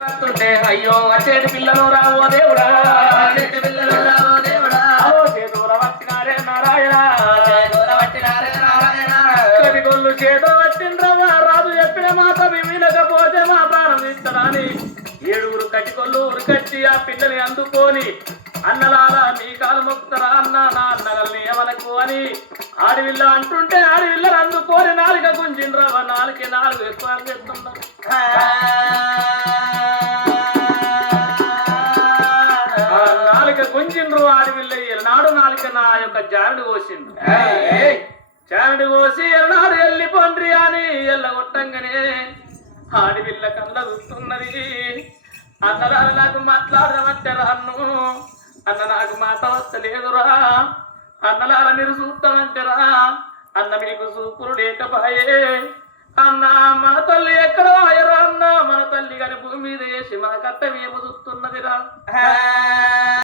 అయ్యో చేతి పిల్లలు రావో దేవుడా, చేతి పిల్లలు రావో దేవుడా, చేతుల వచ్చినారే నారాయణ, కవిగొల్లు చేతో వచ్చిండ్రవ్వ రాజు చెప్పిన మాట వినకపోతే మా ప్రాణం ఇస్తానని ఏడుగురు కటికొల్లు ఉరికచ్చి ఆ పిల్లని అందుకొని అన్నలారా మీ కాలు మొక్కుతారా అన్న నా అన్నగల్ని ఏమనకు అని ఆడవిల్ల అంటుంటే ఆడవిల్లలు అందుకొని నాలుక గుంజిండ్రవ్వ నాలుగు ఎక్కువ చేస్తున్నారు. గుంజిండ్రు ఆడవిల్ల ఎల్నాడు నాలుక నా యొక్క జానుడు కోసిండు. జానుడు కోసి ఎల్నాడు వెళ్ళిపోండ్రి అని ఎల్లగొట్టంగానే ఆడవిల్ల కళ్ళ చూస్తున్నది. అన్నలా నాకు మాట్లాడమంటారా అన్ను అన్న నాకు మాట వస్తలేదురా, అన్నలాల మీరు చూస్తామంటారా అన్న మీకు చూపురు లేకపాయే అన్న మన తల్లి ఎక్కడో అయ్యరా అన్న మన తల్లి గారి భూమి మీద వేసి మన కట్ట మేము చూస్తున్నదిరా.